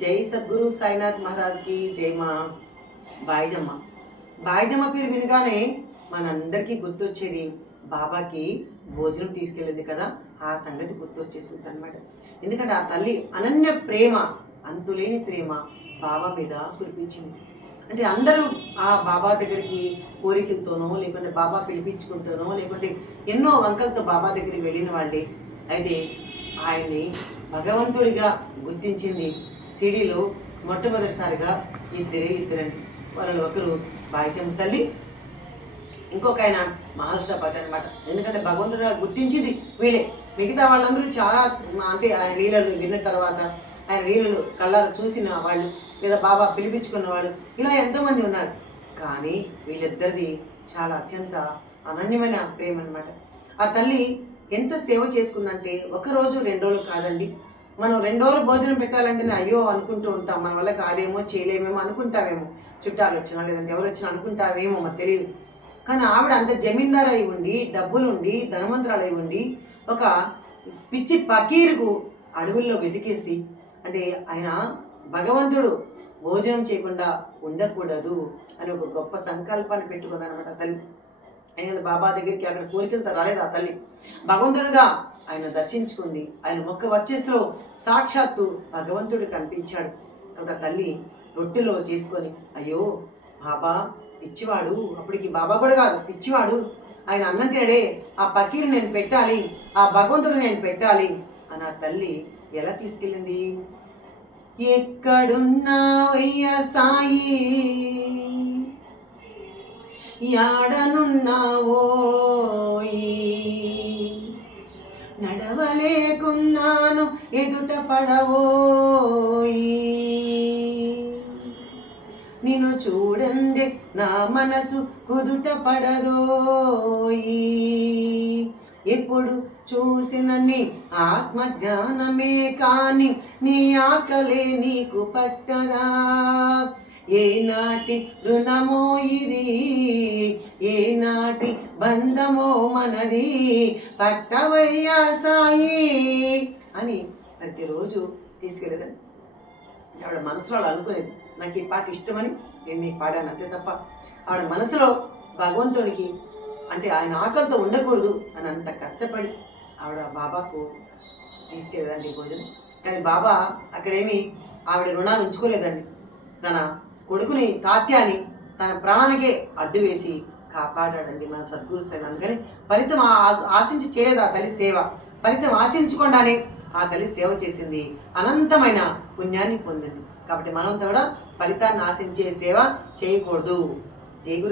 జై సద్గురు సాయినాథ్ మహారాజ్ కి జై. మా బాయిజమ్మ బాయిజమ్మ పేరు వినగానే మనందరికీ గుర్తొచ్చేది బాబాకి భోజనం తీసుకెళ్ళింది కదా, ఆ సంగతి గుర్తొచ్చేసింది అనమాట. ఎందుకంటే ఆ తల్లి అనన్య ప్రేమ, అంతులేని ప్రేమ బాబా మీద కురిపించింది. అంటే అందరూ ఆ బాబా దగ్గరికి కోరికలతోనో, లేకుంటే బాబా పిలిపించుకుంటూనో, లేకుంటే ఎన్నో వంకలతో బాబా దగ్గరికి వెళ్ళిన వాళ్ళే. అయితే ఆయన్ని భగవంతుడిగా గుర్తించింది సిడీలో మొట్టమొదటిసారిగా ఇద్దరండి. వాళ్ళని ఒకరు బాయిజమ్మ తల్లి, ఇంకొక ఆయన మహారాష్ట్రపతి అనమాట. ఎందుకంటే భగవంతుడిగా గుర్తించింది వీళ్ళే. మిగతా వాళ్ళందరూ చాలా అంటే ఆయన లీలలు విన్న తర్వాత, ఆయన లీలలు కళ్ళారు చూసిన వాళ్ళు, లేదా బాబా పిలిపించుకున్న వాళ్ళు, ఇలా ఎంతోమంది ఉన్నారు. కానీ వీళ్ళిద్దరిది చాలా అత్యంత అనన్యమైన ప్రేమ అనమాట. ఆ తల్లి ఎంత సేవ చేసుకుందంటే, ఒకరోజు 2 రోజులు కాదండి. మనం 2 రోజులు భోజనం పెట్టాలంటేనే అయ్యో అనుకుంటూ ఉంటాం, మన వల్ల కాదేమో చేయలేమేమో అనుకుంటామేమో, చుట్టాలు వచ్చినా లేదంటే ఎవరు వచ్చినా అనుకుంటావేమో మనకు తెలియదు. కానీ ఆవిడ అంత జమీందారు అయి ఉండి, డబ్బులుండి, ధనవంతురాలు అయి ఉండి, ఒక పిచ్చి పకీరుకు అడవుల్లో వెతికేసి, అంటే ఆయన భగవంతుడు భోజనం చేయకుండా ఉండకూడదు అని ఒక గొప్ప సంకల్పాన్ని పెట్టుకుందనమాట తల్లి. ఆయన బాబా దగ్గరికి అక్కడ కోరికలతో రాలేదు ఆ తల్లి. భగవంతుడుగా ఆయన దర్శించుకుంది. ఆయన మొక్క వచ్చేసలో సాక్షాత్తు భగవంతుడు కనిపించాడు. కాబట్టి ఆ తల్లి రొట్టెలో చేసుకొని, అయ్యో బాబా పిచ్చివాడు, అప్పటికి బాబా కూడా కాదు పిచ్చివాడు, ఆయన అన్నం తినడే, ఆ పకీరు నేను పెట్టాలి, ఆ భగవంతుడు నేను పెట్టాలి అని ఆ తల్లి ఎలా తీసుకెళ్ళింది. ఎక్కడున్నావయ్యా సాయి, యాడనున్నావోయి, నడవలేకున్నాను ఎదుట పడవోయి, నిన్ను చూడందే నా మనసు కుదుట పడదోయి, ఎప్పుడు చూసిన నీ ఆత్మజ్ఞానమే కాని నీ ఆకలే నీకు పట్టదా, ఏనాటి రుణమో ఇది, ఏనాటి బంధమో మనది, పట్టవయ్యా సాయి అని ప్రతిరోజు తీసుకెళ్ళేదండి. ఆవిడ మనసులో అలా అనుకునేది, నాకు ఈ పాట ఇష్టమని నేను మీకు పాడాను అంతే తప్ప, ఆవిడ మనసులో భగవంతుడికి అంటే ఆయన ఆకలితో ఉండకూడదు అని అంత కష్టపడి ఆవిడ బాబాకు తీసుకెళ్ళదండి భోజనం. కానీ బాబా అక్కడేమి ఆవిడ రుణాలు ఉంచుకోలేదండి. తన కొడుకుని తాత్యాన్ని తన ప్రాణానికే అడ్డు వేసి కాపాడాడండి మన సద్గురు సాయి. అందుకని ఫలితం ఆశించి చేయలేదు ఆ తల్లి సేవ, ఫలితం ఆశించకుండానే ఆ తల్లి సేవ చేసింది, అనంతమైన పుణ్యాన్ని పొందింది. కాబట్టి మనంతా కూడా ఫలితాన్ని ఆశించే సేవ చేయకూడదు. జై గురు.